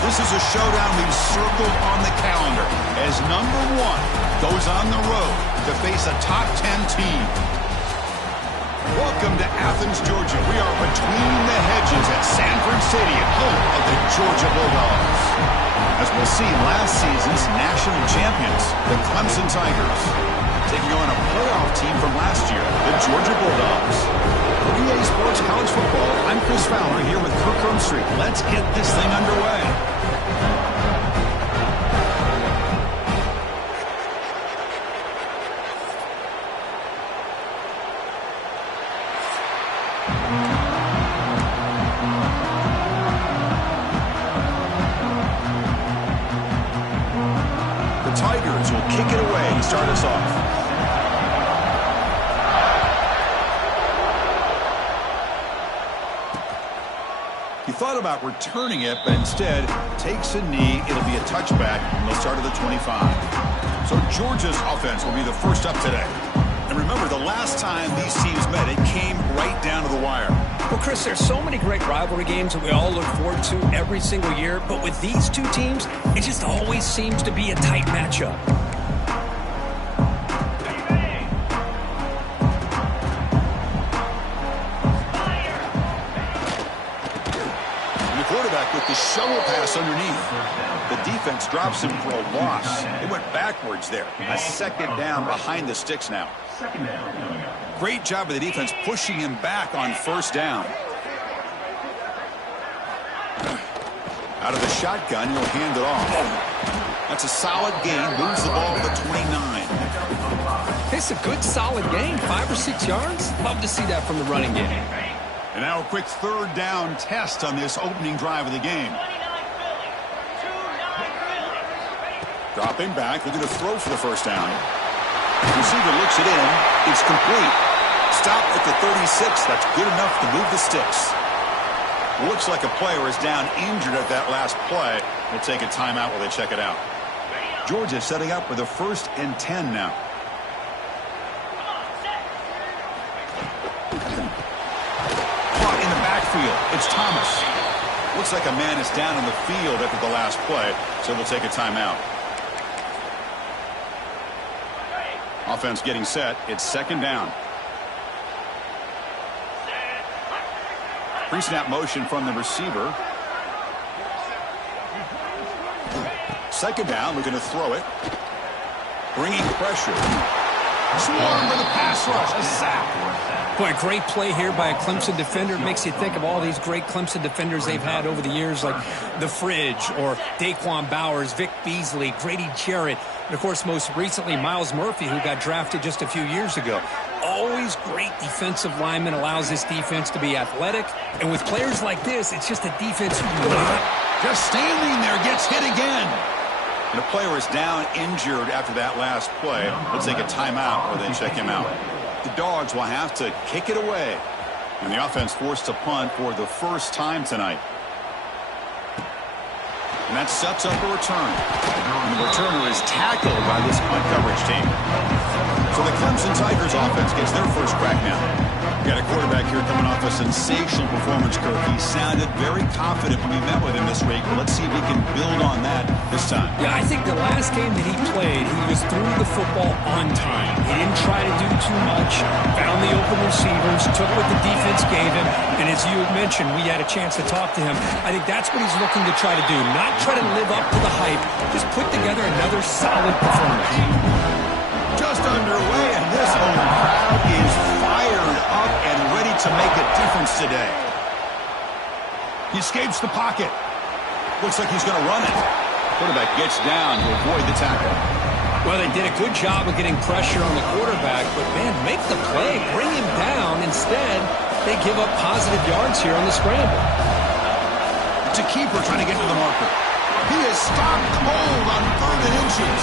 This is a showdown we've circled on the calendar as number 1 goes on the road to face a top 10 team. Welcome to Athens, Georgia. We are between the hedges at Sanford Stadium, home of the Georgia Bulldogs. As we'll see, last season's national champions, the Clemson Tigers, taking on a playoff team from last year, the Georgia Bulldogs. For EA Sports College Football, I'm Chris Fowler here with Kirk Street. Let's get this thing underway. The Tigers will kick it away to start us off. He thought about returning it, but instead takes a knee. It'll be a touchback, and they'll start at the 25. So Georgia's offense will be the first up today. And remember, the last time these teams met, it came right down to the wire. Well, Chris, there's so many great rivalry games that we all look forward to every single year. But with these two teams, it just always seems to be a tight matchup. With the shovel pass underneath. The defense drops him for a loss. It went backwards there. A second down behind the sticks now. Great job of the defense pushing him back on first down. Out of the shotgun, he'll hand it off. That's a solid gain. Moves the ball to the 29. It's a good, solid gain. 5 or 6 yards. Love to see that from the running game. And now a quick third down test on this opening drive of the game. Dropping back, looking to throw for the first down. The receiver looks it in. It's complete. Stop at the 36. That's good enough to move the sticks. Looks like a player is down injured at that last play. We'll take a timeout while they check it out. Georgia setting up for the 1st and 10 now. It's Thomas. Looks like a man is down in the field after the last play, so we'll take a timeout. Offense getting set. It's second down. Pre-snap motion from the receiver. Second down, looking to throw it. Bringing pressure. Swarm for the pass rush. A sack. Boy, great play here by a Clemson defender. It makes you think of all these great Clemson defenders they've had over the years, like The Fridge or Daquan Bowers, Vic Beasley, Grady Jarrett, and, of course, most recently, Myles Murphy, who got drafted just a few years ago. Always great defensive lineman, allows this defense to be athletic. And with players like this, it's just a defense you want. Just standing there, gets hit again. And a player is down injured after that last play. We'll take a timeout or then check him out. The Dogs will have to kick it away. And the offense forced to punt for the first time tonight. And that sets up a return. And the returner is tackled by this punt coverage team. So the Clemson Tigers offense gets their first crack now. Got a quarterback here coming off a sensational performance, Kirk. He sounded very confident when we met with him this week. Well, let's see if we can build on that this time. Yeah, I think the last game that he played, he was threw the football on time. He didn't try to do too much, found the open receivers, took what the defense gave him, and as you had mentioned, we had a chance to talk to him. I think that's what he's looking to try to do, not try to live up to the hype, just put together another solid performance. Just underway, and this home crowd is fired up and ready to make a difference today. He escapes the pocket. Looks like he's going to run it. Quarterback gets down to avoid the tackle. Well, they did a good job of getting pressure on the quarterback, but, man, make the play, bring him down. Instead, they give up positive yards here on the scramble. It's a keeper trying to get to the marker. He is stopped cold on 3rd and inches.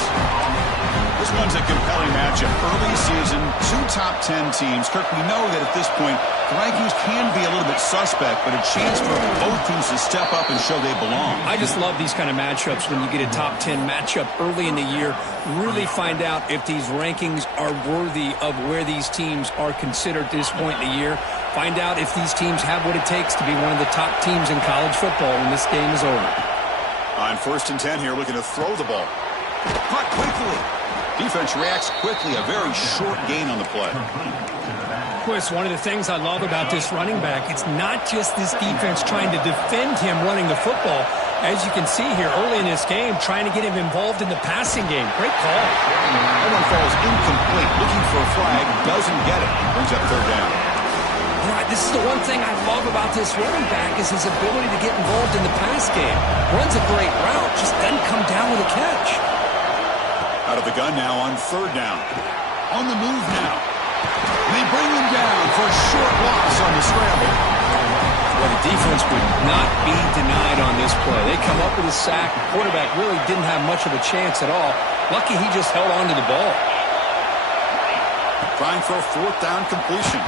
This one's a compelling matchup. Early season, 2 top 10 teams. Kirk, we know that at this point, the rankings can be a little bit suspect, but a chance for both teams to step up and show they belong. I just love these kind of matchups when you get a top 10 matchup early in the year. Really find out if these rankings are worthy of where these teams are considered at this point in the year. Find out if these teams have what it takes to be one of the top teams in college football when this game is over. On 1st and 10 here, looking to throw the ball. Caught quickly. Defense reacts quickly. A very short gain on the play. Chris, one of the things I love about this running back, it's not just this defense trying to defend him running the football. As you can see here early in this game, trying to get him involved in the passing game. Great call. That one falls incomplete. Looking for a flag. Doesn't get it. Brings up 3rd down. Right, this is the one thing I love about this running back is his ability to get involved in the pass game. Runs a great route, just doesn't come down with a catch. Out of the gun now on 3rd down. On the move now. They bring him down for a short loss on the scramble. Well, the defense would not be denied on this play. They come up with a sack. The quarterback really didn't have much of a chance at all. Lucky he just held on to the ball. Trying for a 4th down completion.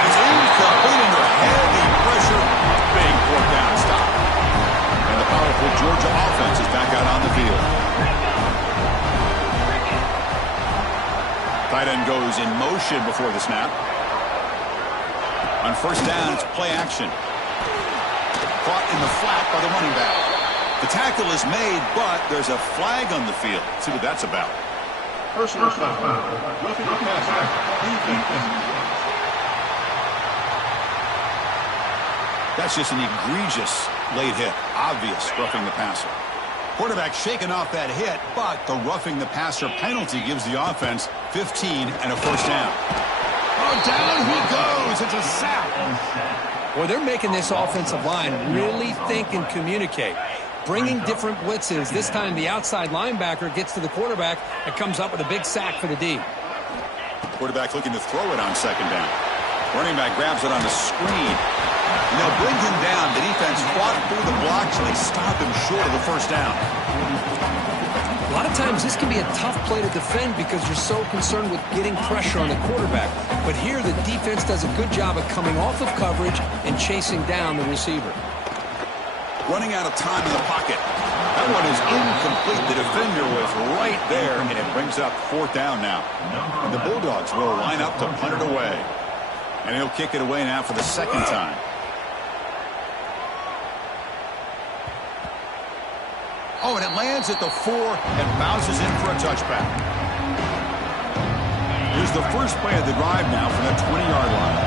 It's incomplete under heavy pressure. Big 4th down stop. And the powerful Georgia offense is back out on the field. Tight end goes in motion before the snap. On 1st down, it's play action. Caught in the flat by the running back. The tackle is made, but there's a flag on the field. Let's see what that's about. Personal foul. Roughing the passer. That's just an egregious late hit. Obvious roughing the passer. Quarterback shaking off that hit, but the roughing the passer penalty gives the offense 15 and a 1st down. Oh, down he goes. It's a sack. Well, they're making this offensive line really think and communicate. Bringing different blitzes. This time the outside linebacker gets to the quarterback and comes up with a big sack for the D. Quarterback looking to throw it on 2nd down. Running back grabs it on the screen. And they'll bring him down. The defense fought through the blocks, and they stop him short of the 1st down. A lot of times this can be a tough play to defend because you're so concerned with getting pressure on the quarterback. But here the defense does a good job of coming off of coverage and chasing down the receiver. Running out of time in the pocket. That one is incomplete. The defender was right there, and it brings up 4th down now. And the Bulldogs will line up to punt it away. And he'll kick it away now for the 2nd time. Oh, and it lands at the 4 and bounces in for a touchback. Here's the first play of the drive now from the 20-yard line.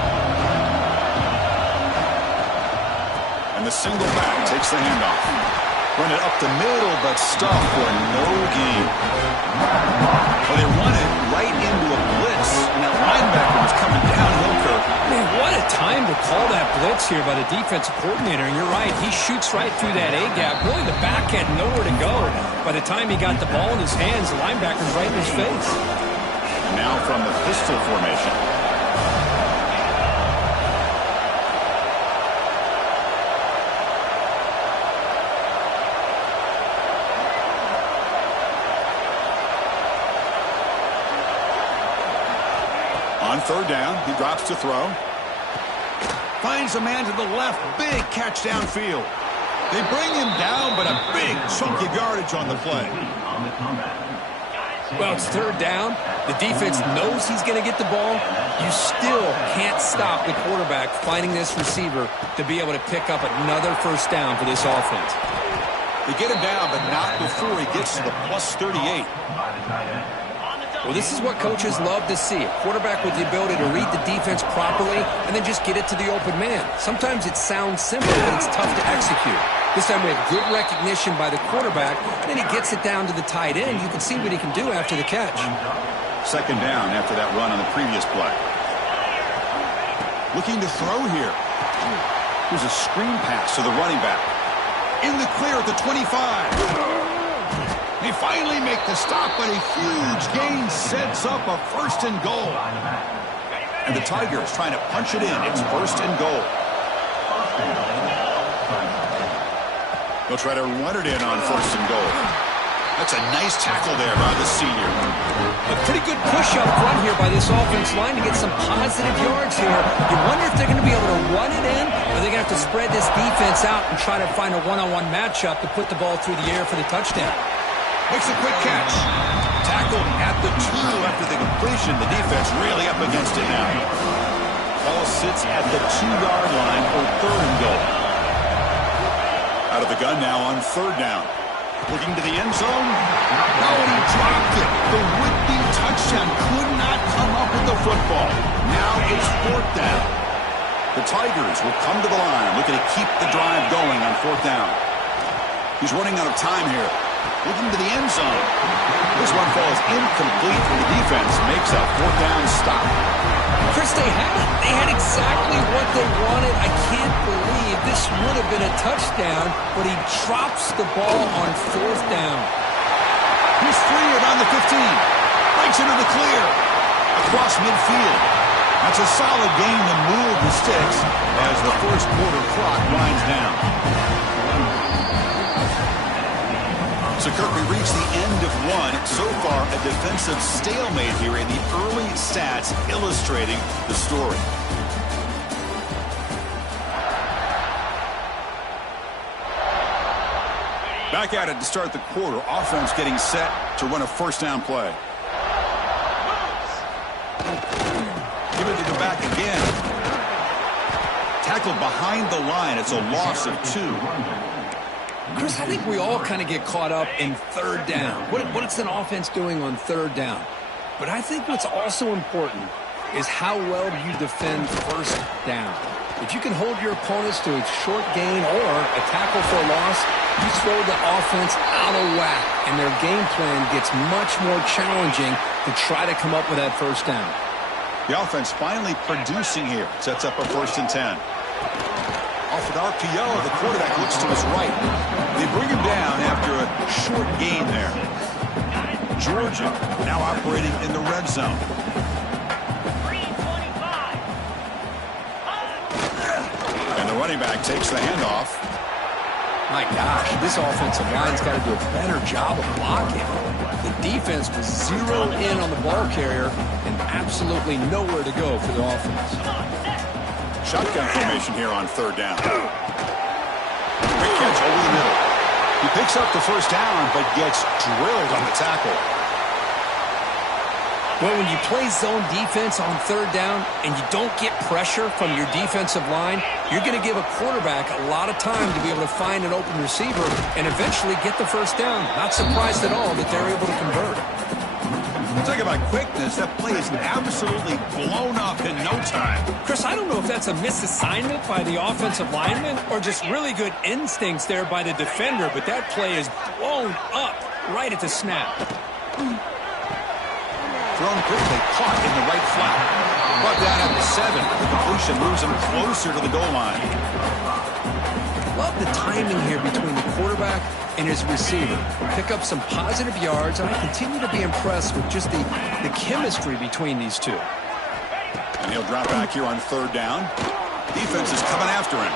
And the single back takes the handoff. Run it up the middle, but stuffed for no gain. Well, they run it right into a blitz, and that linebacker was coming downhill curve. Man, what a time to call that blitz here by the defensive coordinator. And you're right, he shoots right through that A-gap. Really, the back had nowhere to go. By the time he got the ball in his hands, the linebacker's right in his face. And now from the pistol formation. On 3rd down, he drops to throw. Finds a man to the left. Big catch downfield. They bring him down, but a big chunk of yardage on the play. Well, it's 3rd down. The defense knows he's going to get the ball. You still can't stop the quarterback finding this receiver to be able to pick up another 1st down for this offense. They get him down, but not before he gets to the plus 38. Well, this is what coaches love to see. A quarterback with the ability to read the defense properly and then just get it to the open man. Sometimes it sounds simple, but it's tough to execute. This time we have good recognition by the quarterback, and then he gets it down to the tight end. You can see what he can do after the catch. 2nd down after that run on the previous play. Looking to throw here. Here's a screen pass to the running back. In the clear at the 25. They finally make the stop, but a huge gain sets up a 1st and goal. And the Tigers trying to punch it in. It's 1st and goal. They'll try to run it in on 1st and goal. That's a nice tackle there by the senior. A pretty good push up front here by this offense line to get some positive yards here. You wonder if they're going to be able to run it in, or they're going to have to spread this defense out and try to find a one-on-one matchup to put the ball through the air for the touchdown. Makes a quick catch. Tackled at the 2 after the completion. The defense really up against it now. Ball sits at the 2-yard line for 3rd and goal. Out of Out of the gun now on third down. Looking to the end zone. Oh, and he dropped it. The would-be touchdown could not come up with the football. Now it's fourth down. The Tigers will come to the line, looking to keep the drive going on fourth down. He's running out of time here. Looking to the end zone. This one falls incomplete, and the defense makes a fourth down stop. Chris, they had it. They had exactly what they wanted. I can't believe this would have been a touchdown, but he drops the ball on fourth down. He's free around the 15. Breaks into the clear. Across midfield. That's a solid gain to move the sticks as the first quarter clock winds down. So, Kirk, we reached the end of one. So far, a defensive stalemate here in the early stats illustrating the story. Back at it to start the quarter. Offense getting set to run a first down play. Give it to go back again. Tackled behind the line. It's a loss of 2. Chris, I think we all kind of get caught up in third down. What's an offense doing on third down? But I think what's also important is how well you defend first down. If you can hold your opponents to a short gain or a tackle for a loss, you throw the offense out of whack, and their game plan gets much more challenging to try to come up with that first down. The offense finally producing here. Sets up a 1st and 10. Off an RPO, the quarterback looks to his right. They bring him down after a short gain there. Georgia now operating in the red zone. And the running back takes the handoff. My gosh, this offensive line's got to do a better job of blocking. The defense was zeroed in on the ball carrier and absolutely nowhere to go for the offense. Shotgun formation here on third down. Great catch over the middle. He picks up the first down, but gets drilled on the tackle. Well, when you play zone defense on third down and you don't get pressure from your defensive line, you're going to give a quarterback a lot of time to be able to find an open receiver and eventually get the first down. Not surprised at all that they're able to convert. Talk about quickness. That play is absolutely blown up in no time. Chris, I don't know if that's a misassignment by the offensive lineman or just really good instincts there by the defender, but that play is blown up right at the snap. Thrown quickly, caught in the right flat. Brought down at the 7. The completion moves him closer to the goal line. Love the timing here between the quarterback and his receiver. Pick up some positive yards, and I continue to be impressed with just the chemistry between these two. And he'll drop back here on third down. Defense is coming after him.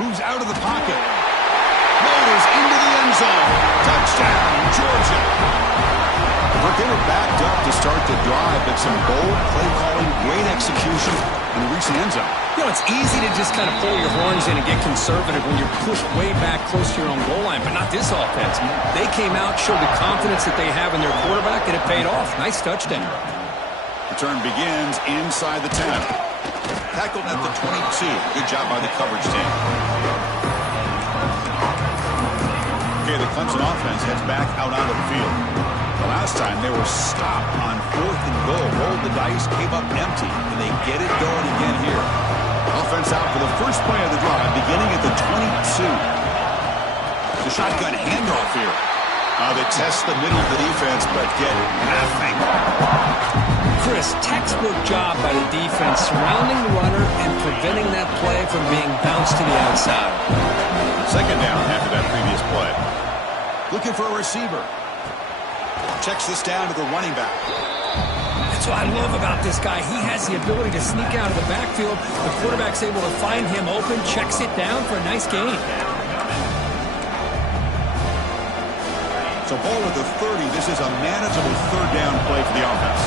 Moves out of the pocket. Motors into the end zone. Touchdown, Georgia. They were backed up to start the drive, but some bold play calling, great execution, and reach the end zone. You know, it's easy to just kind of pull your horns in and get conservative when you're pushed way back close to your own goal line, but not this offense. They came out, showed the confidence that they have in their quarterback, and it paid off. Nice touchdown. Return begins inside the 10. Tackled at the 22. Good job by the coverage team. Okay, the Clemson offense heads back out onto the field. The last time they were stopped on 4th and goal, rolled the dice, came up empty, and they get it going again here. Offense out for the first play of the drive, beginning at the 22. The shotgun handoff here. They test the middle of the defense, but get nothing. Chris, textbook job by the defense, surrounding the runner and preventing that play from being bounced to the outside. Second down after that previous play. Looking for a receiver. Checks this down to the running back. That's what I love about this guy. He has the ability to sneak out of the backfield. The quarterback's able to find him open, checks it down for a nice gain. So ball at the 30. This is a manageable third down play for the offense.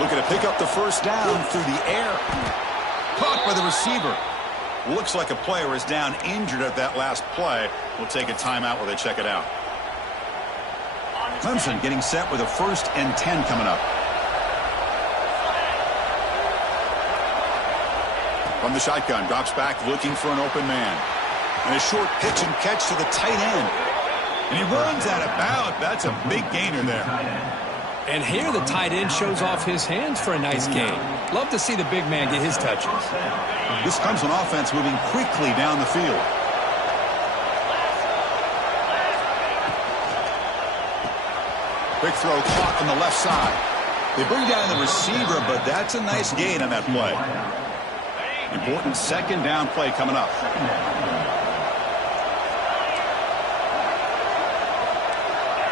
Looking to pick up the first down through the air. Caught by the receiver. Looks like a player is down injured at that last play. We'll take a timeout while they check it out. Clemson getting set with a 1st and 10 coming up. From the shotgun, drops back looking for an open man. And a short pitch and catch to the tight end. And he runs out of bounds. That's a big gainer there. And here the tight end shows off his hands for a nice gain. Love to see the big man get his touches. This Clemson offense moving quickly down the field. Quick throw caught on the left side. They bring down the receiver, but that's a nice gain on that play. Important second down play coming up.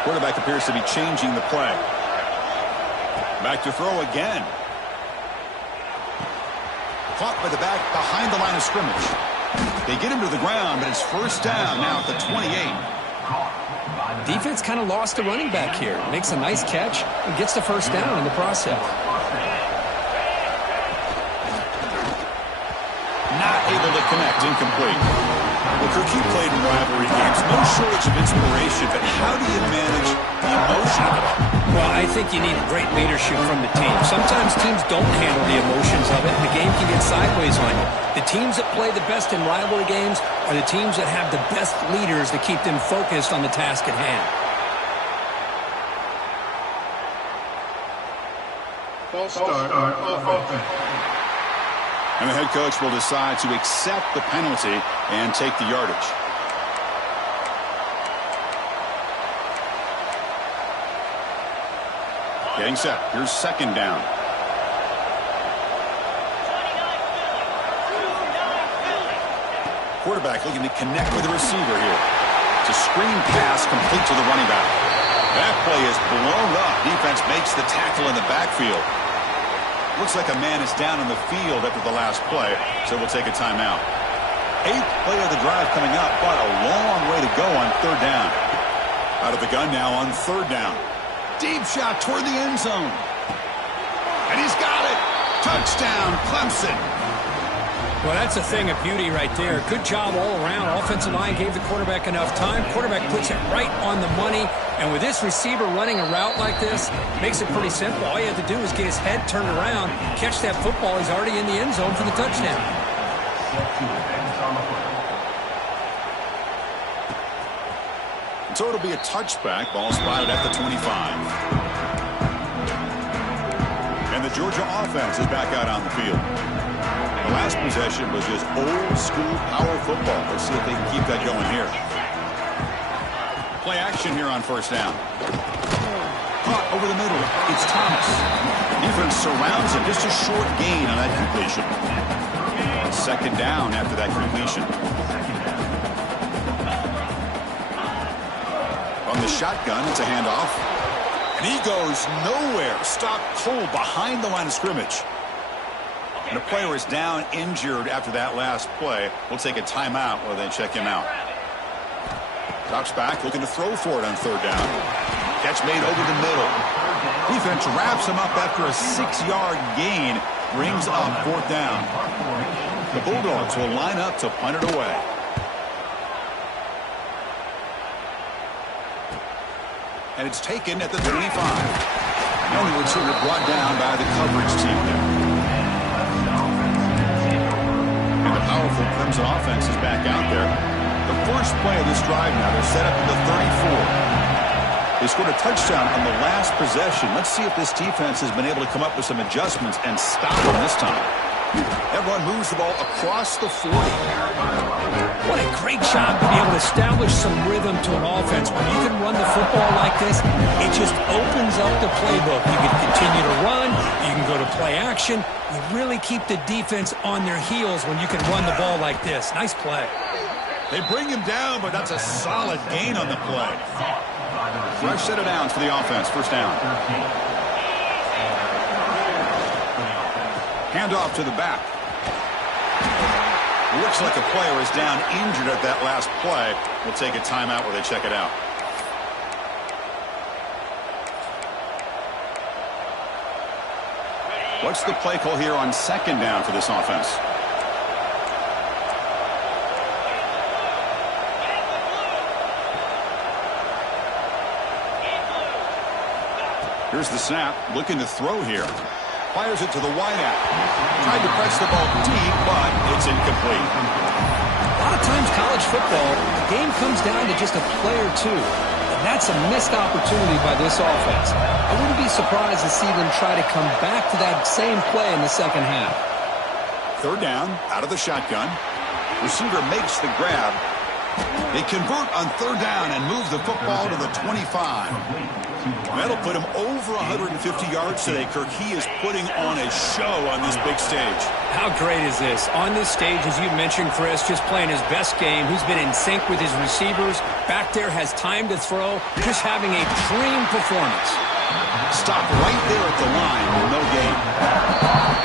Quarterback appears to be changing the play. Back to throw again. Caught by the back behind the line of scrimmage. They get him to the ground, but it's first down now at the 28. Defense kind of lost the running back here. Makes a nice catch and gets the first down in the process. Not able to connect, incomplete. Well, Kirk, you played in rivalry games. No shortage of inspiration, but how do you manage the emotion of it all? Well, I think you need great leadership from the team. Sometimes teams don't handle the emotions of it, and the game can get sideways on you. The teams that play the best in rivalry games are the teams that have the best leaders to keep them focused on the task at hand. False start offense. And the head coach will decide to accept the penalty and take the yardage. Getting set. Here's second down. Quarterback looking to connect with the receiver here. It's a screen pass complete to the running back. That play is blown up. Defense makes the tackle in the backfield. Looks like a man is down in the field after the last play, so we'll take a timeout. 8th play of the drive coming up, but a long way to go on third down. Out of the gun now on third down. Deep shot toward the end zone. And he's got it. Touchdown, Clemson. Well, that's a thing of beauty right there. Good job all around. Offensive line gave the quarterback enough time. Quarterback puts it right on the money. And with this receiver running a route like this, makes it pretty simple. All you have to do is get his head turned around, catch that football. He's already in the end zone for the touchdown. So it'll be a touchback. Ball spotted at the 25. And the Georgia offense is back out on the field. The last possession was just old school power football. Let's see if they can keep that going here. Play action here on first down. Caught over the middle. It's Thomas. Defense surrounds him. Just a short gain on that completion. Second down after that completion. On the shotgun, it's a handoff. And he goes nowhere. Stopped cold behind the line of scrimmage. And a player is down injured after that last play. We'll take a timeout while they check him out. Drops back, looking to throw for it on third down. Catch made over the middle. Defense wraps him up after a 6-yard gain. Brings up fourth down. The Bulldogs will line up to punt it away. And it's taken at the 35. And the receiver brought down by the coverage team there. And the powerful Clemson offense is back out there. The first play of this drive now, they're set up in the 34. They scored a touchdown on the last possession. Let's see if this defense has been able to come up with some adjustments and stop them this time. Everyone moves the ball across the 40. What a great job to be able to establish some rhythm to an offense. When you can run the football like this, it just opens up the playbook. You can continue to run. You can go to play action. You really keep the defense on their heels when you can run the ball like this. Nice play. They bring him down, but that's a solid gain on the play. Fresh set of downs for the offense. First down. Handoff to the back. Looks like a player is down injured at that last play. We'll take a timeout where they check it out. What's the play call here on second down for this offense? Here's the snap. Looking to throw here. Fires it to the wideout. Tried to press the ball deep, but it's incomplete. A lot of times college football, the game comes down to just a play or two. And that's a missed opportunity by this offense. I wouldn't be surprised to see them try to come back to that same play in the second half. Third down, out of the shotgun. Receiver makes the grab. They convert on third down and move the football to the 25. That'll put him over 150 yards today, Kirk. He is putting on a show on this big stage. How great is this? On this stage, as you mentioned, Chris, just playing his best game. He's been in sync with his receivers. Back there, has time to throw. Just having a dream performance. Stop right there at the line with no gain.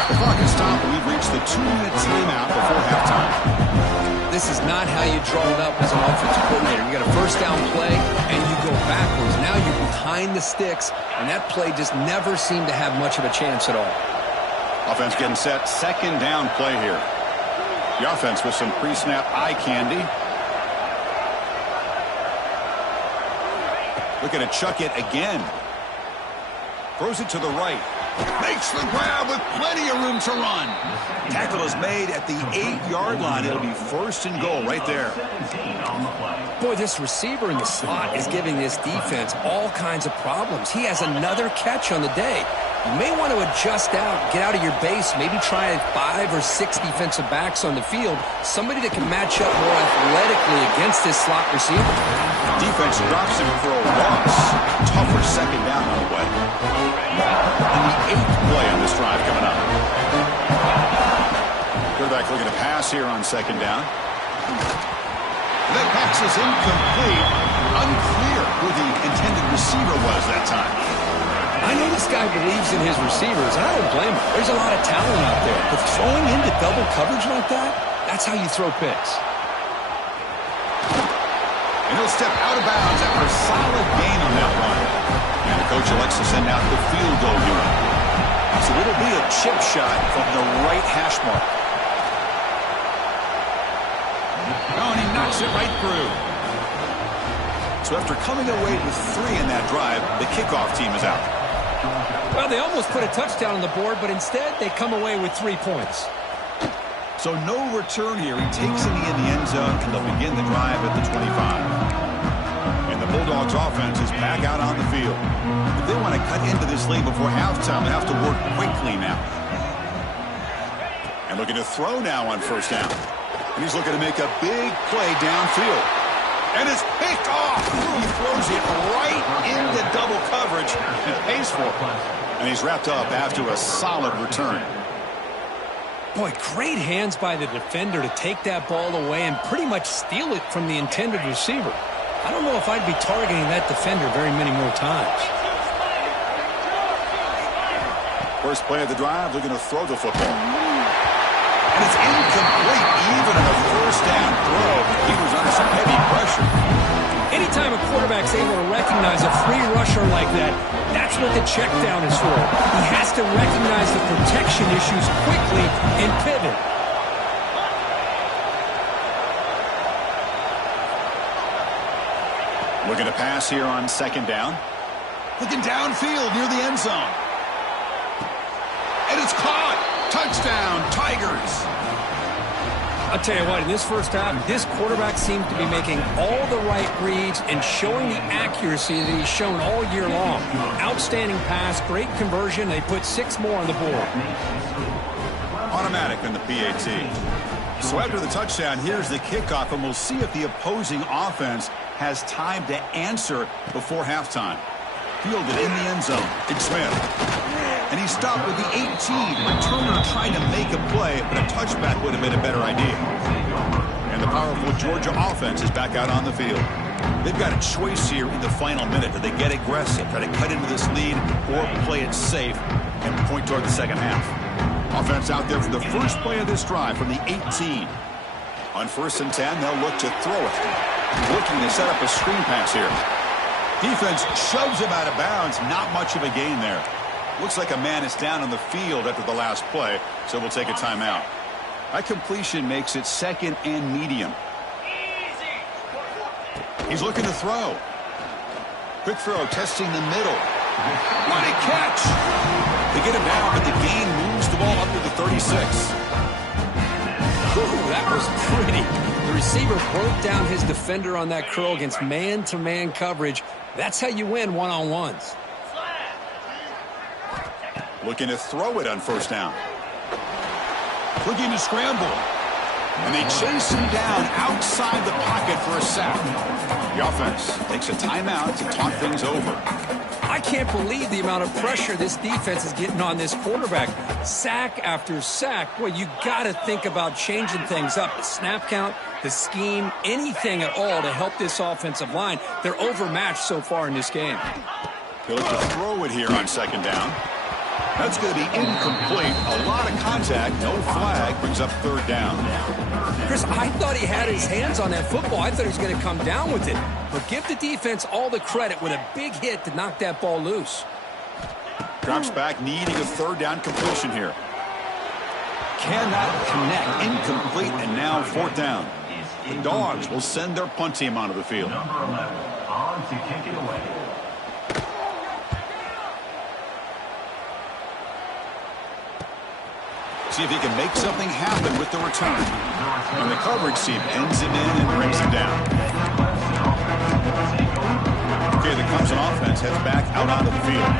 The clock is stopped, and we've reached the 2-minute timeout before halftime. This is not how you draw it up as an offensive coordinator. You got a first down play, and you go backwards. Now you're behind the sticks, and that play just never seemed to have much of a chance at all. Offense getting set. Second down play here. The offense with some pre-snap eye candy. Looking to chuck it again. Throws it to the right. Makes the grab with plenty of room to run. Tackle is made at the 8-yard line. It'll be first and goal right there. Boy, this receiver in the slot is giving this defense all kinds of problems. He has another catch on the day. You may want to adjust out, get out of your base, maybe try 5 or 6 defensive backs on the field, somebody that can match up more athletically against this slot receiver. Defense drops him for a loss. Tougher second down on the way. And the 8th play on this drive coming up. Quarterback looking to pass here on second down. That pass is incomplete. Unclear who the intended receiver was that time. I know this guy believes in his receivers, and I don't blame him. There's a lot of talent out there. But throwing into double coverage like that, that's how you throw picks. And he'll step out of bounds after a solid gain on that run. And the coach elects to send out the field goal unit. So it'll be a chip shot from the right hash mark. Oh, and he knocks it right through. So after coming away with 3 in that drive, the kickoff team is out. Well, they almost put a touchdown on the board, but instead they come away with 3 points. So no return here. He takes it in the end zone, and they'll begin the drive at the 25. And the Bulldogs offense is back out on the field. If they want to cut into this lead before halftime, they have to work quickly now. And looking to throw now on first down. And he's looking to make a big play downfield. And it's picked off. He throws it right into double coverage and pays for it. And he's wrapped up after a solid return. Boy, great hands by the defender to take that ball away and pretty much steal it from the intended receiver. I don't know if I'd be targeting that defender very many more times. First play of the drive, looking to throw the football. And it's incomplete, even in a first down throw. He was under some heavy pressure. Anytime a quarterback's able to recognize a free rusher like that, that's what the check down is for. He has to recognize the protection issues quickly and pivot. Looking to pass here on second down. Looking downfield near the end zone. And it's caught. Touchdown, Tigers. I'll tell you what, in this first half, this quarterback seems to be making all the right reads and showing the accuracy that he's shown all year long. Outstanding pass, great conversion. They put 6 more on the board. Automatic in the PAT. So after the touchdown, here's the kickoff, and we'll see if the opposing offense has time to answer before halftime. Fielded in the end zone. It's Smith. And he stopped with the 18. Returner trying to make a play, but a touchback would have been a better idea. And the powerful Georgia offense is back out on the field. They've got a choice here in the final minute. Do they get aggressive, try to cut into this lead, or play it safe and point toward the second half? Offense out there for the first play of this drive from the 18. On 1st and 10, they'll look to throw it. Looking to set up a screen pass here. Defense shoves him out of bounds. Not much of a gain there. Looks like a man is down on the field after the last play, so we'll take a timeout. That completion makes it 2nd and medium. He's looking to throw. Quick throw, testing the middle. What a catch! They get him down, but the gain moves the ball up to the 36. Ooh, that was pretty. The receiver broke down his defender on that curl against man-to-man coverage. That's how you win one-on-ones. Looking to throw it on first down. Looking to scramble. And they chase him down outside the pocket for a sack. The offense takes a timeout to talk things over. I can't believe the amount of pressure this defense is getting on this quarterback. Sack after sack. Well, you got to think about changing things up. The snap count, the scheme, anything at all to help this offensive line. They're overmatched so far in this game. He'll look to throw it here on second down. That's going to be incomplete. A lot of contact. No flag. Brings up third down. Chris, I thought he had his hands on that football. I thought he was going to come down with it. But give the defense all the credit with a big hit to knock that ball loose. Drops back, needing a third down completion here. Cannot connect. Incomplete, and now fourth down. The Dogs will send their punt team onto the field. Number 11 on to kick it away. See if he can make something happen with the return. And the coverage team pins him in and brings him down. Okay, the Clemson offense heads back out onto the field.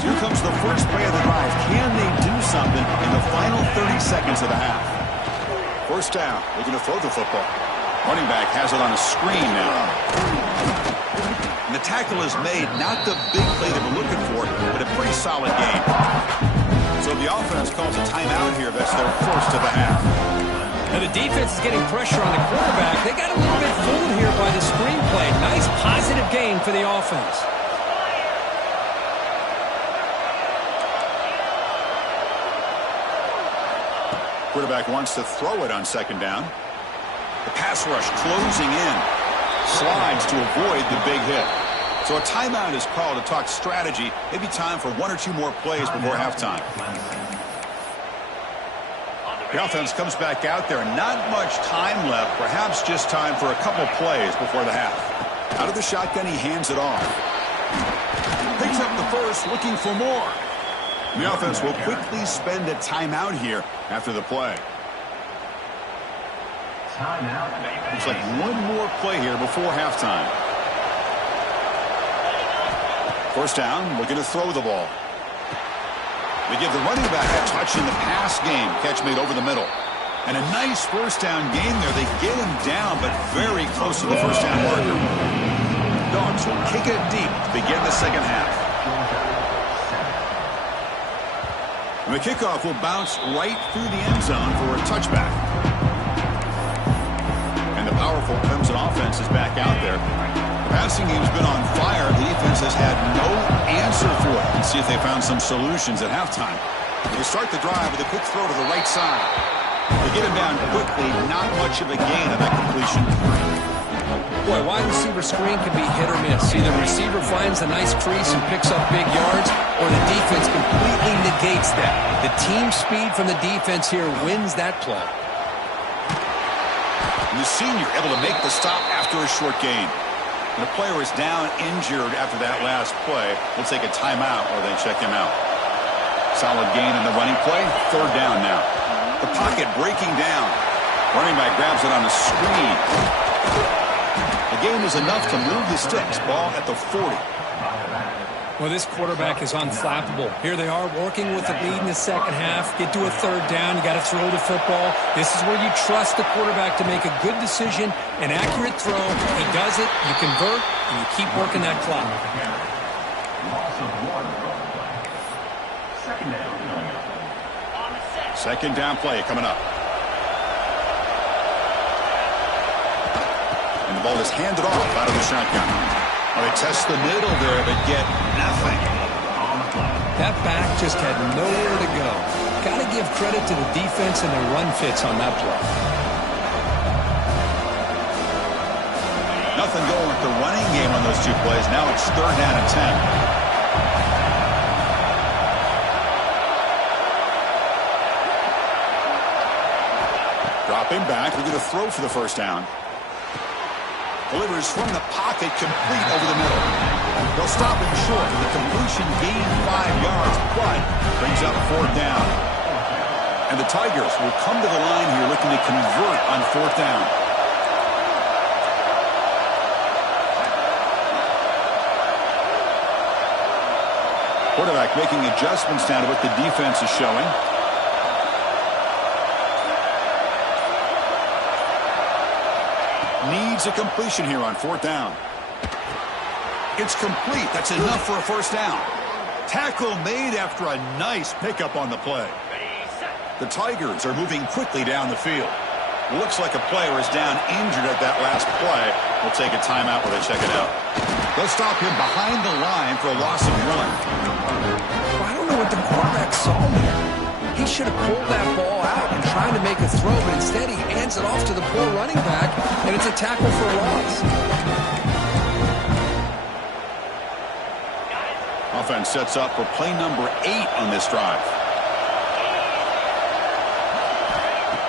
So here comes the first play of the drive. Can they do something in the final 30 seconds of the half? First down, looking to throw the football. Running back has it on a screen now. And the tackle is made, not the big play that we're looking for, but a pretty solid game. So the offense calls a timeout here. That's their first of the half. Now the defense is getting pressure on the quarterback. They got a little bit fooled here by the screenplay. Nice positive gain for the offense. Quarterback wants to throw it on second down. The pass rush closing in. Slides to avoid the big hit. So a timeout is called to talk strategy. Maybe time for one or two more plays before halftime. The offense comes back out there. Not much time left. Perhaps just time for a couple plays before the half. Out of the shotgun, he hands it off. Picks up the first, looking for more. The offense will quickly spend a timeout here after the play. Looks like one more play here before halftime. First down, looking to throw the ball. They give the running back a touch in the pass game. Catch made over the middle. And a nice first down game there. They get him down, but very close to the first down marker. Dogs will kick it deep to begin the second half. And the kickoff will bounce right through the end zone for a touchback. And the powerful Clemson offense is back out there. The passing game's been on fire. The defense has had no answer for it. Let's see if they found some solutions at halftime. They start the drive with a quick throw to the right side. They get him down quickly. Not much of a gain on that completion. Boy, wide receiver screen can be hit or miss. Either the receiver finds a nice crease and picks up big yards, or the defense completely negates that. The team speed from the defense here wins that play. And the senior able to make the stop after a short gain. And the player is down injured after that last play. We'll take a timeout or they check him out. Solid gain in the running play. Third down now. The pocket breaking down. Running back grabs it on a screen. The gain is enough to move the sticks. Ball at the 40. Well, this quarterback is unflappable. Here they are working with the lead in the second half. Get to a third down. You got to throw the football. This is where you trust the quarterback to make a good decision, an accurate throw. He does it, you convert, and you keep working that clock. Second down play coming up. And the ball is handed off out of the shotgun. Well, they test the middle there, but get nothing. That back just had nowhere to go. Got to give credit to the defense and their run fits on that play. Nothing going with the running game on those two plays. Now it's third down and 10. Dropping back. We're going to throw for the first down. Delivers from the pocket, complete over the middle. They'll stop him short. The completion gained 5 yards, but brings up 4th down. And the Tigers will come to the line here looking to convert on 4th down. Quarterback making adjustments down to what the defense is showing. Needs a completion here on 4th down. It's complete. That's enough for a 1st down. Tackle made after a nice pickup on the play. The Tigers are moving quickly down the field. Looks like a player is down injured at that last play. We'll take a timeout while they check it out. They'll stop him behind the line for a loss of 1. I don't know what the quarterback saw there. He should have pulled that ball out and tried to make a throw, but instead he hands it off to the poor running back, and it's a tackle for a loss. Offense sets up for play number 8 on this drive.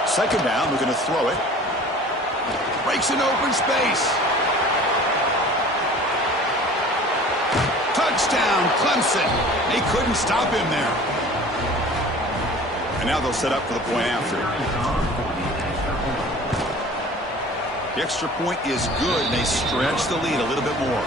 2nd down, we're going to throw it. Breaks an open space. Touchdown, Clemson. They couldn't stop him there. And now they'll set up for the point after. The extra point is good, and they stretch the lead a little bit more.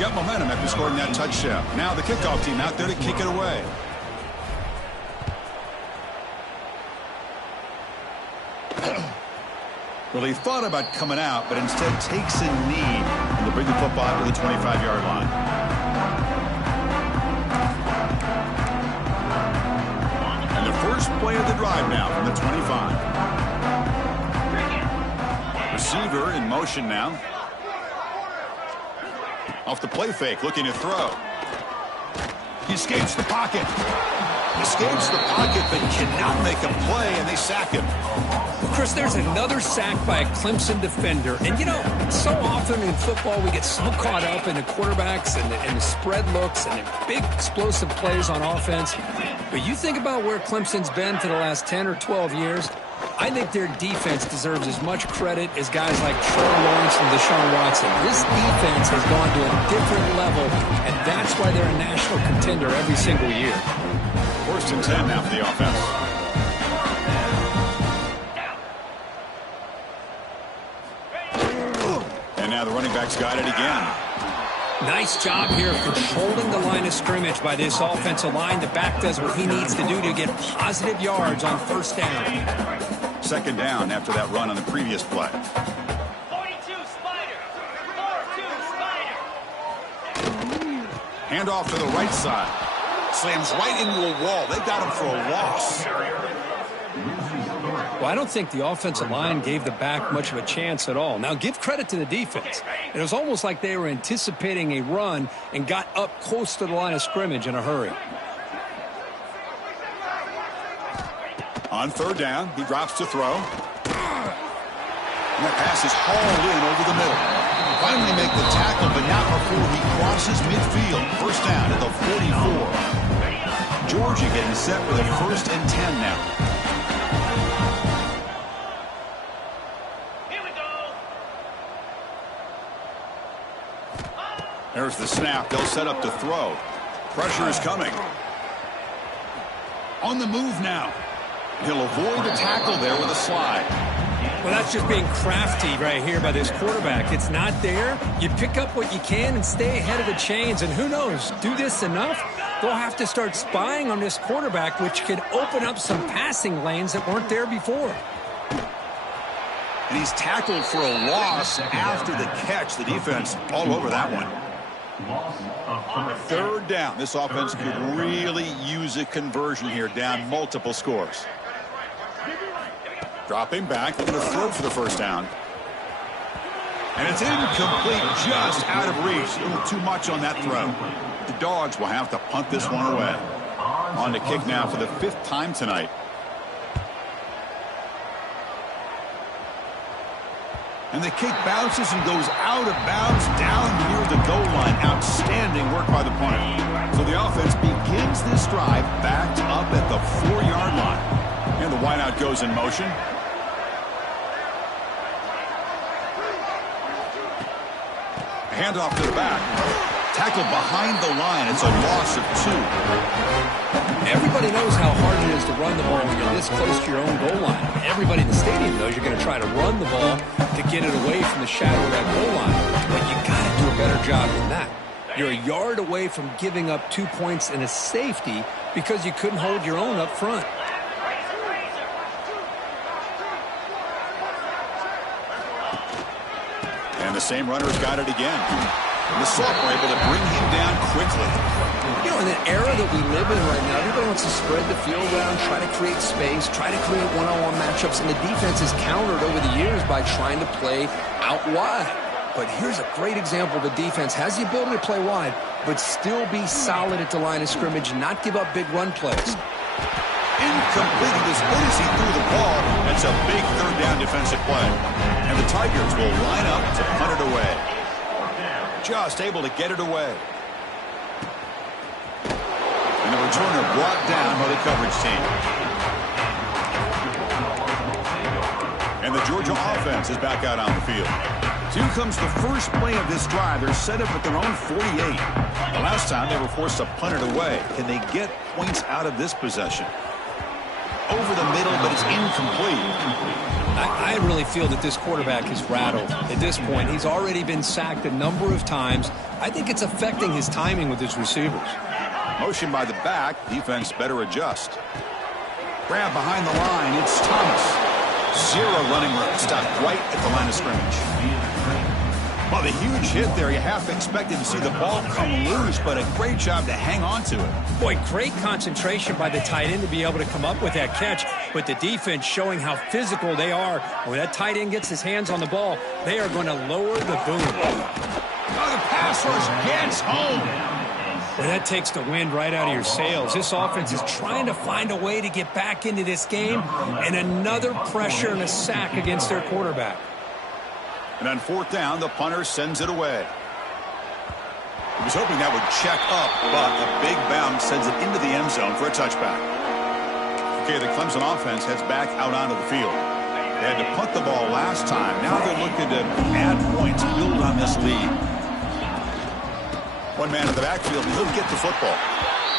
Got momentum after scoring that touchdown. Now the kickoff team out there to kick it away. Well, he thought about coming out, but instead takes a knee and to bring the football to the 25-yard line. And the first play of the drive now from the 25. Receiver in motion now. Off the play fake, looking to throw. He escapes the pocket. Escapes the pocket, but cannot make a play, and they sack him. Chris, there's another sack by a Clemson defender. And, you know, so often in football we get so caught up in the quarterbacks and the spread looks and the big explosive plays on offense. But you think about where Clemson's been for the last 10 or 12 years, I think their defense deserves as much credit as guys like Trevor Lawrence and Deshaun Watson. This defense has gone to a different level, and that's why they're a national contender every single year. 1st and 10 now for the offense. And now the running back's got it again. Nice job here controlling the line of scrimmage by this offensive line. The back does what he needs to do to get positive yards on 1st down. 2nd down after that run on the previous play. 42 Spider. 42 Spider. Hand off to the right side. Slams right into a wall. They got him for a loss. Well, I don't think the offensive line gave the back much of a chance at all. Now, give credit to the defense. It was almost like they were anticipating a run and got up close to the line of scrimmage in a hurry. On 3rd down, he drops to throw. And that pass is hauled in over the middle. Finally make the tackle, but not before he crosses midfield. 1st down at the 44. Georgia getting set for their 1st and 10 now. Here we go. There's the snap. They'll set up to throw. Pressure is coming. On the move now. He'll avoid the tackle there with a slide. Well, that's just being crafty right here by this quarterback. It's not there. You pick up what you can and stay ahead of the chains. And who knows, do this enough, they'll have to start spying on this quarterback, which could open up some passing lanes that weren't there before. And he's tackled for a loss after the catch. The defense all over that one. 3rd down. This offense could really use a conversion here, down multiple scores. Dropping back, looking to throw for the 1st down. And it's incomplete, just out of reach. A little too much on that throw. The Dogs will have to punt this one away. On to kick now for the 5th time tonight. And the kick bounces and goes out of bounds down near the goal line. Outstanding work by the punter. So the offense begins this drive backed up at the 4-yard line. And the wideout goes in motion. Handoff to the back. Tackled behind the line. It's a loss of 2. Everybody knows how hard it is to run the ball when you're this close to your own goal line. Everybody in the stadium knows you're going to try to run the ball to get it away from the shadow of that goal line. But you got to do a better job than that. You're a yard away from giving up 2 points and a safety because you couldn't hold your own up front. And the same runner's got it again. And the sophomore able to bring him down quickly. You know, in the era that we live in right now, everybody wants to spread the field around, try to create space, try to create one-on-one matchups, and the defense has countered over the years by trying to play out wide. But here's a great example. The defense has the ability to play wide, but still be solid at the line of scrimmage and not give up big run plays. Incomplete as good as he threw the ball. That's a big 3rd down defensive play. And the Tigers will line up to punt it away. Just able to get it away. And the returner brought down by the coverage team. And the Georgia offense is back out on the field. So here comes the first play of this drive. They're set up at their own 48. The last time they were forced to punt it away. Can they get points out of this possession? Over the middle, but it's incomplete. I really feel that this quarterback is rattled at this point. He's already been sacked a number of times. I think it's affecting his timing with his receivers. Motion by the back. Defense better adjust. Grab behind the line. It's Thomas. 0 running room. Stopped right at the line of scrimmage. Well, the huge hit there. You half expected to see the ball come loose, but a great job to hang on to it. Boy, great concentration by the tight end to be able to come up with that catch. But the defense showing how physical they are. When that tight end gets his hands on the ball, they are going to lower the boom. Oh, the pass rush gets home. Well, that takes the wind right out of your sails. This offense is trying to find a way to get back into this game, and another pressure and a sack against their quarterback. And on 4th down, the punter sends it away. He was hoping that would check up, but a big bounce sends it into the end zone for a touchback. Okay, the Clemson offense heads back out onto the field. They had to punt the ball last time. Now they're looking to add points, build on this lead. One man in the backfield, he'll get the football.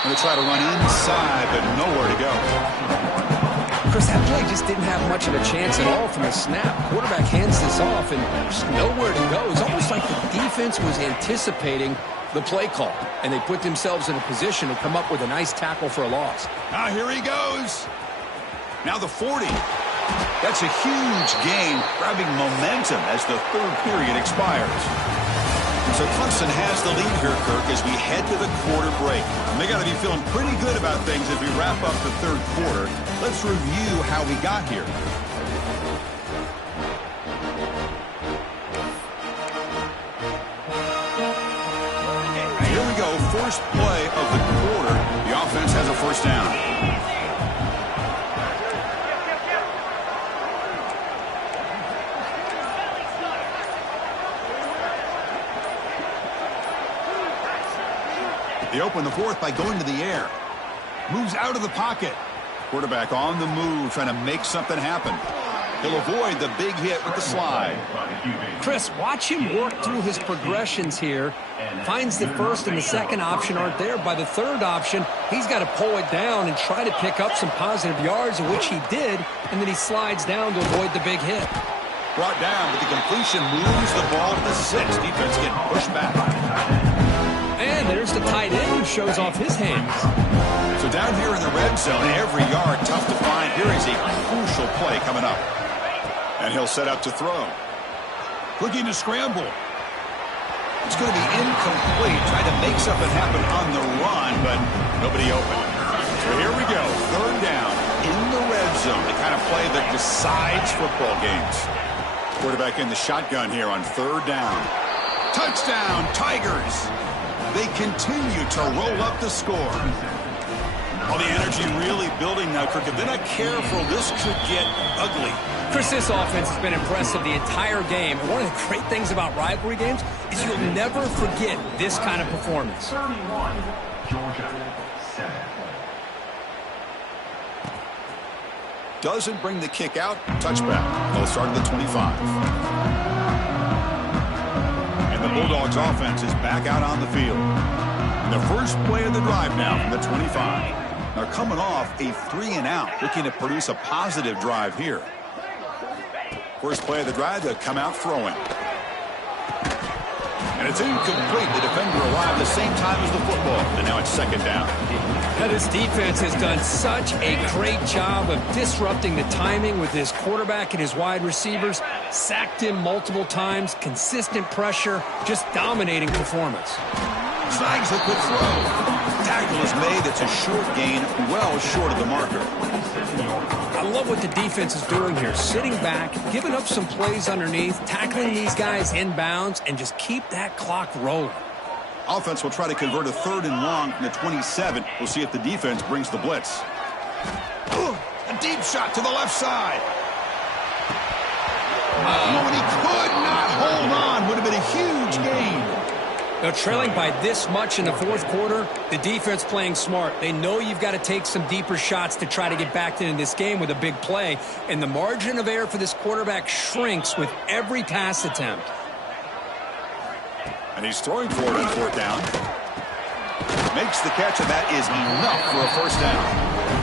And they try to run inside, but nowhere to go. Chris, that play just didn't have much of a chance at all from the snap. Quarterback hands this off, and there's nowhere to go. It's almost like the defense was anticipating the play call, and they put themselves in a position to come up with a nice tackle for a loss. Now here he goes. Now the 40. That's a huge gain, grabbing momentum as the 3rd period expires. So Clemson has the lead here, Kirk, as we head to the quarter break. And they got to be feeling pretty good about things as we wrap up the 3rd quarter. Let's review how we got here. Here we go, first play of the quarter. The offense has a 1st down. They open the 4th by going to the air. Moves out of the pocket. Quarterback on the move, trying to make something happen. He'll avoid the big hit with the slide. Chris, watch him work through his progressions here. Finds the 1st and the 2nd option aren't there. By the 3rd option, he's got to pull it down and try to pick up some positive yards, which he did, and then he slides down to avoid the big hit. Brought down, but the completion moves the ball to the 6. Defense getting pushed back. And there's the tight end who shows off his hands. So down here in the red zone, every yard tough to find. Here is a crucial play coming up. And he'll set up to throw. Looking to scramble. It's going to be incomplete. Trying to make something happen on the run, but nobody open. So here we go. 3rd down in the red zone. The kind of play that decides football games. Quarterback in the shotgun here on 3rd down. Touchdown, Tigers. They continue to roll up the score. Well, the energy really building now, Kirk. If they're not careful, this could get ugly. Chris, this offense has been impressive the entire game. And one of the great things about rivalry games is you'll never forget this kind of performance. 31, Georgia, 7. Doesn't bring the kick out. Touchback. They'll start at the 25. And the Bulldogs offense is back out on the field. And the first play of the drive now from the 25. They're coming off a 3-and-out, looking to produce a positive drive here. First play of the drive, they'll come out throwing. And it's incomplete. The defender arrived the same time as the football. And now it's second down. Now, this defense has done such a great job of disrupting the timing with his quarterback and his wide receivers. Sacked him multiple times. Consistent pressure. Just dominating performance. Snags a quick throw. Tackle is made. It's a short gain, well short of the marker. I love what the defense is doing here. Sitting back, giving up some plays underneath, tackling these guys inbounds, and just keep that clock rolling. Offense will try to convert a 3rd and long from the 27. We'll see if the defense brings the blitz. Ooh, a deep shot to the left side. Oh, and he could not hold on. Would have been a huge gain. Now, trailing by this much in the fourth quarter, the defense playing smart. They know you've got to take some deeper shots to try to get back into this game with a big play. And the margin of error for this quarterback shrinks with every pass attempt. And he's throwing for it on 4th down. Makes the catch, and that is enough for a first down.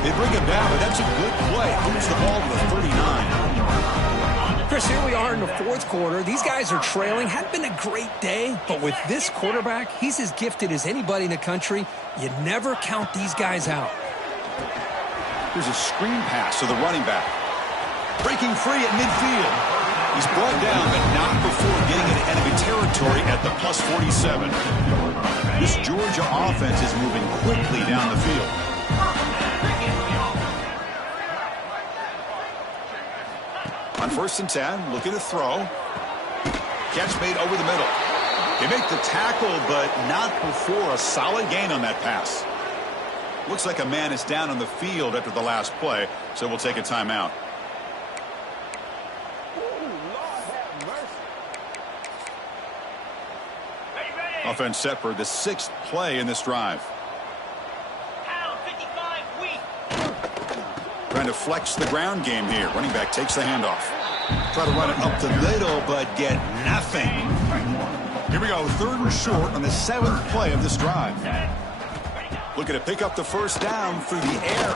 They bring him down, but that's a good play. Moves the ball to the 39. Chris, here we are in the fourth quarter. These guys are trailing. Hadn't been a great day, but with this quarterback, he's as gifted as anybody in the country. You never count these guys out. Here's a screen pass to the running back. Breaking free at midfield. He's brought down, but not before getting into enemy territory at the plus 47. This Georgia offense is moving quickly down the field. On 1st and 10, looking to throw. Catch made over the middle. They make the tackle, but not before a solid gain on that pass. Looks like a man is down on the field after the last play, so we'll take a timeout. Offense set for the 6th play in this drive. Trying to flex the ground game here. Running back takes the handoff. Try to run it up the middle, but get nothing. Here we go, 3rd and short on the 7th play of this drive. Looking to pick up the first down through the air.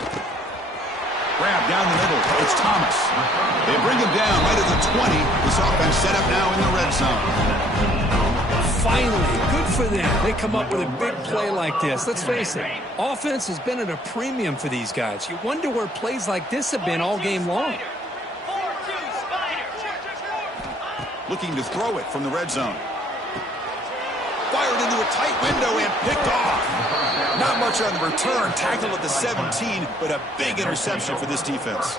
Grab down the middle. It's Thomas. They bring him down right at the 20. This offense set up now in the red zone. Finally, good for them. They come up with a big play like this. Let's face it, offense has been at a premium for these guys. You wonder where plays like this have been all game long. Looking to throw it from the red zone. Fired into a tight window and picked off. Not much on the return. Tackled at the 17, but a big interception for this defense.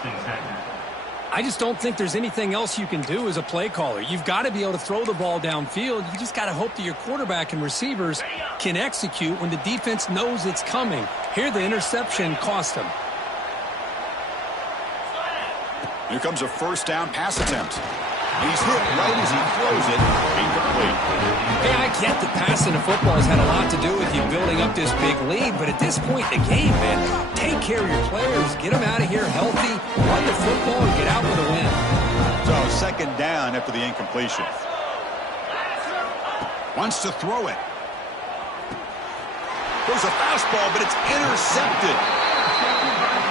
I just don't think there's anything else you can do as a play caller. You've got to be able to throw the ball downfield. You just got to hope that your quarterback and receivers can execute when the defense knows it's coming. Here, the interception cost them. Here comes a first down pass attempt. He's hit right as he throws it. Incomplete. Hey, I get that passing the football has had a lot to do with you building up this big lead, but at this point in the game, man, take care of your players. Get them out of here healthy, run the football, and get out with a win. So, 2nd down after the incompletion. Wants to throw it. There's a fastball, but it's intercepted.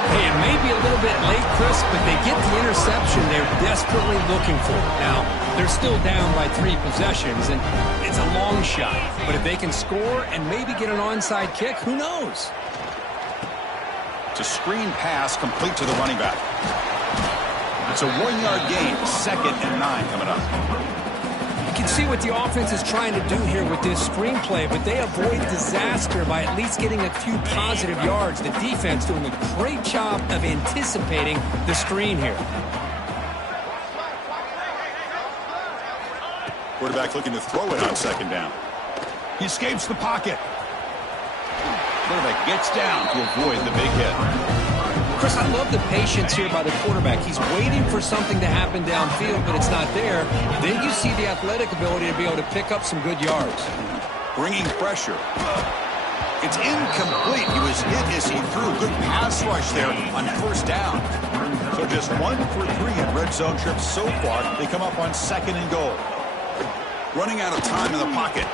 Hey, it may be a little bit late, Chris, but they get the interception they're desperately looking for. Now, they're still down by 3 possessions, and it's a long shot. But if they can score and maybe get an onside kick, who knows? It's a screen pass complete to the running back. It's a 1-yard gain, 2nd and 9 coming up. You can see what the offense is trying to do here with this screenplay, but they avoid disaster by at least getting a few positive yards. The defense doing a great job of anticipating the screen here. Quarterback looking to throw it on 2nd down. He escapes the pocket. Quarterback gets down to avoid the big hit. Chris, I love the patience here by the quarterback. He's waiting for something to happen downfield, but it's not there. Then you see the athletic ability to be able to pick up some good yards. Bringing pressure. It's incomplete. He was hit as he threw a good pass rush there on first down. So just 1 for 3 in red zone trips so far. They come up on 2nd and goal. Running out of time in the pocket.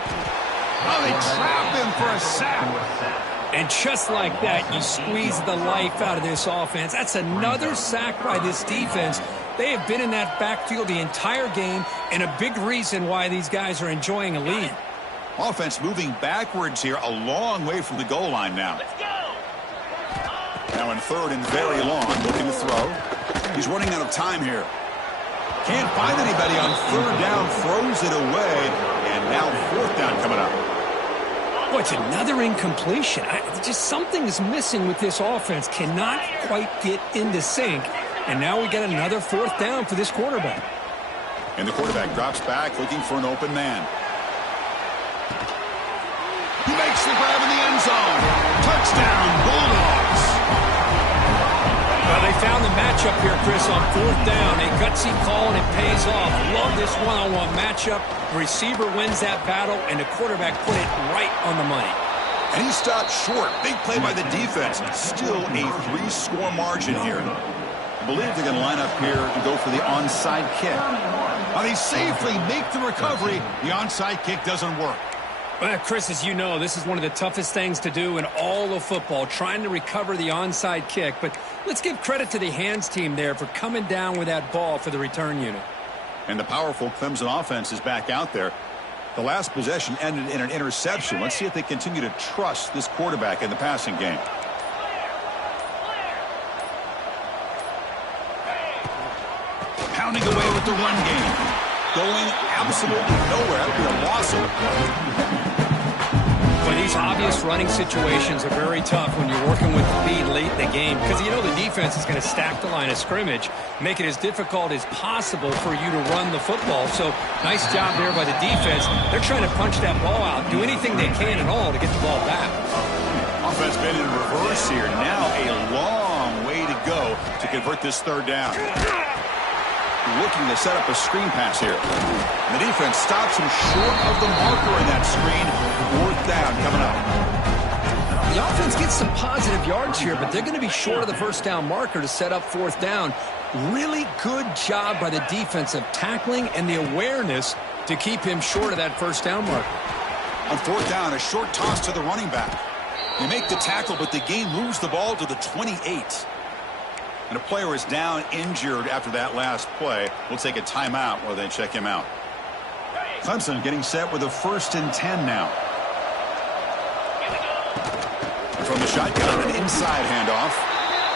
Oh, they trap him for a sack. And just like that, you squeeze the life out of this offense. That's another sack by this defense. They have been in that backfield the entire game, and a big reason why these guys are enjoying a lead. Offense moving backwards here, a long way from the goal line now. Now in 3rd and very long, looking to throw. He's running out of time here. Can't find anybody on 3rd down, throws it away, and now 4th down coming up. Boy, it's another incompletion. Just something is missing with this offense. Cannot quite get into sync. And now we got another 4th down for this quarterback. And the quarterback drops back looking for an open man. He makes the grab in the end zone. Touchdown, Bulldogs. Well, they found the matchup here, Chris, on 4th down. A gutsy call, and it pays off. Love this one-on-one matchup. The receiver wins that battle, and the quarterback put it right on the money. And he stopped short. Big play by the defense. Still a 3-score margin here. I believe they're going to line up here and go for the onside kick. Now they safely make the recovery. The onside kick doesn't work. Well, Chris, as you know, this is one of the toughest things to do in all of football, trying to recover the onside kick. But let's give credit to the hands team there for coming down with that ball for the return unit. And the powerful Clemson offense is back out there. The last possession ended in an interception. Let's see if they continue to trust this quarterback in the passing game. Pounding away with the run game. Going absolutely nowhere. That would be a loss. But these obvious running situations are very tough when you're working with the lead late in the game, because you know the defense is going to stack the line of scrimmage, make it as difficult as possible for you to run the football. So nice job there by the defense. They're trying to punch that ball out, do anything they can at all to get the ball back. Offense been in reverse here. Now a long way to go to convert this 3rd down. Looking to set up a screen pass here. And the defense stops him short of the marker in that screen. 4th down coming up. The offense gets some positive yards here, but they're going to be short of the 1st down marker to set up 4th down. Really good job by the defensive tackling and the awareness to keep him short of that 1st down marker. On 4th down, a short toss to the running back. They make the tackle, but the game moves the ball to the 28. And a player is down injured after that last play. We'll take a timeout while they check him out. Clemson getting set with a 1st and 10 now. And from the shotgun, an inside handoff.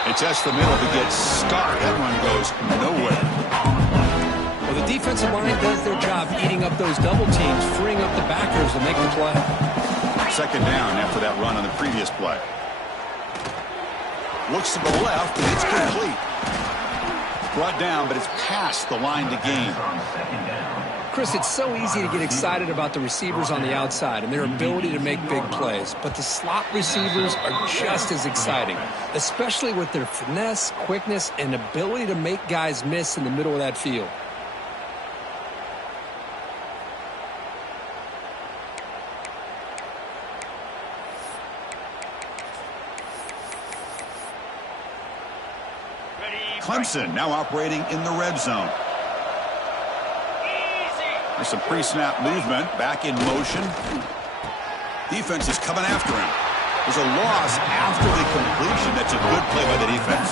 They test the middle to get stuck. That one goes nowhere. Well, the defensive line does their job eating up those double teams, freeing up the backers to make the play. 2nd down after that run on the previous play. Looks to the left, and it's complete. Brought down, but it's past the line to gain. Chris, it's so easy to get excited about the receivers on the outside and their ability to make big plays. But the slot receivers are just as exciting, especially with their finesse, quickness, and ability to make guys miss in the middle of that field. Clemson now operating in the red zone. There's some pre-snap movement, back in motion. Defense is coming after him. There's a loss after the completion. That's a good play by the defense.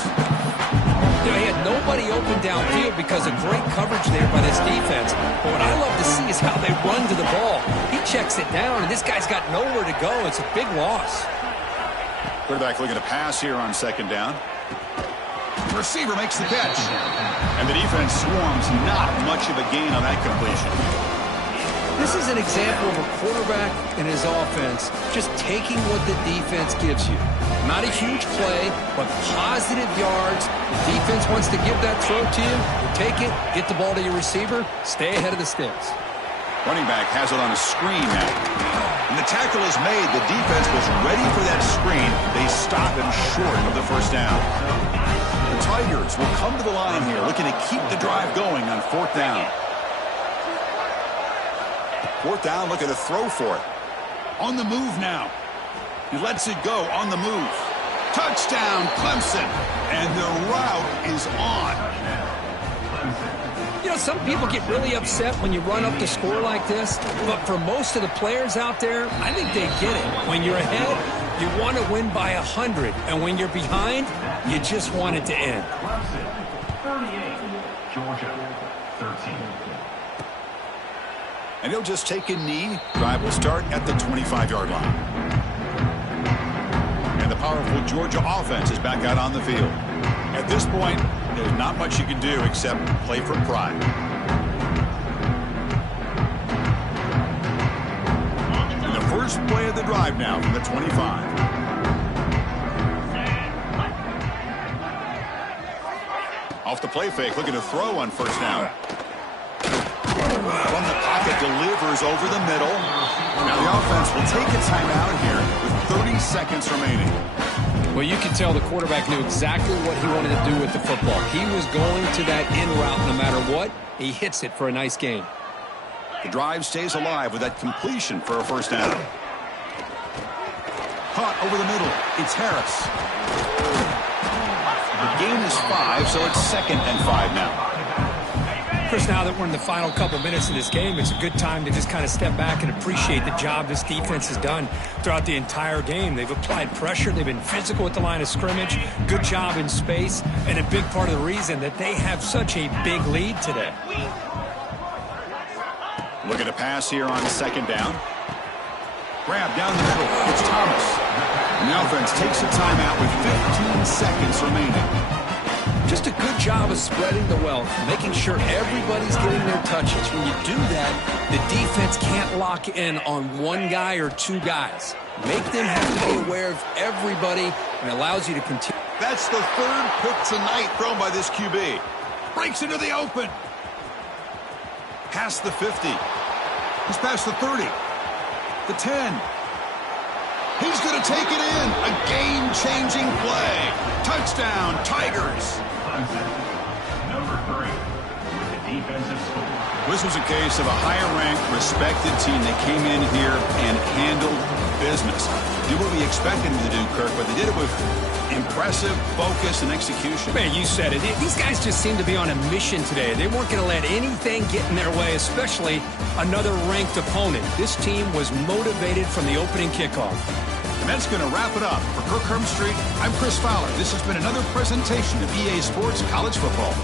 You know, he had nobody open downfield because of great coverage there by this defense. But what I love to see is how they run to the ball. He checks it down, and this guy's got nowhere to go. It's a big loss. Quarterback looking to pass here on 2nd down. The receiver makes the catch. And the defense swarms. Not much of a gain on that completion. This is an example of a quarterback and his offense just taking what the defense gives you. Not a huge play, but positive yards. The defense wants to give that throw to you. You take it, get the ball to your receiver, stay ahead of the sticks. Running back has it on a screen now. And the tackle is made. The defense was ready for that screen. They stop him short of the first down. The Tigers will come to the line here, looking to keep the drive going on 4th down. 4th down, looking to throw for it. On the move now. He lets it go on the move. Touchdown, Clemson. And the route is on. You know, some people get really upset when you run up the score like this, but for most of the players out there, I think they get it. When you're ahead, you want to win by 100, and when you're behind, you just want it to end. 38, Georgia 13. And he'll just take a knee. Drive will start at the 25-yard line. And the powerful Georgia offense is back out on the field. At this point, there's not much you can do except play for pride. And the first play of the drive now from the 25. Off the play fake, looking to throw on 1st down. From the pocket, delivers over the middle. Now the offense will take a timeout here with 30 seconds remaining. Well, you can tell the quarterback knew exactly what he wanted to do with the football. He was going to that in route no matter what. He hits it for a nice gain. The drive stays alive with that completion for a 1st down. Caught over the middle. It's Harris. The gain is 5, so it's 2nd and 5 now. Chris, now that we're in the final couple minutes of this game, it's a good time to just kind of step back and appreciate the job this defense has done throughout the entire game. They've applied pressure. They've been physical at the line of scrimmage. Good job in space, and a big part of the reason that they have such a big lead today. Looking to pass here on 2nd down. Grab down the middle. It's Thomas. And the offense takes a timeout with 15 seconds remaining. Just a good job of spreading the wealth, making sure everybody's getting their touches. When you do that, the defense can't lock in on one guy or two guys. Make them have to be aware of everybody, and allows you to continue. That's the 3rd pick tonight thrown by this QB. Breaks into the open. Past the 50. He's past the 30. The 10. He's going to take it in. A game-changing play. Touchdown, Tigers. Number 3, with the defensive score. This was a case of a higher-ranked, respected team that came in here and handled business. Did what we expected them to do, Kirk, but they did it with impressive focus and execution. Man, you said it. These guys just seem to be on a mission today. They weren't going to let anything get in their way, especially another ranked opponent. This team was motivated from the opening kickoff. And that's going to wrap it up. For Kirk Street, I'm Chris Fowler. This has been another presentation of EA Sports College Football.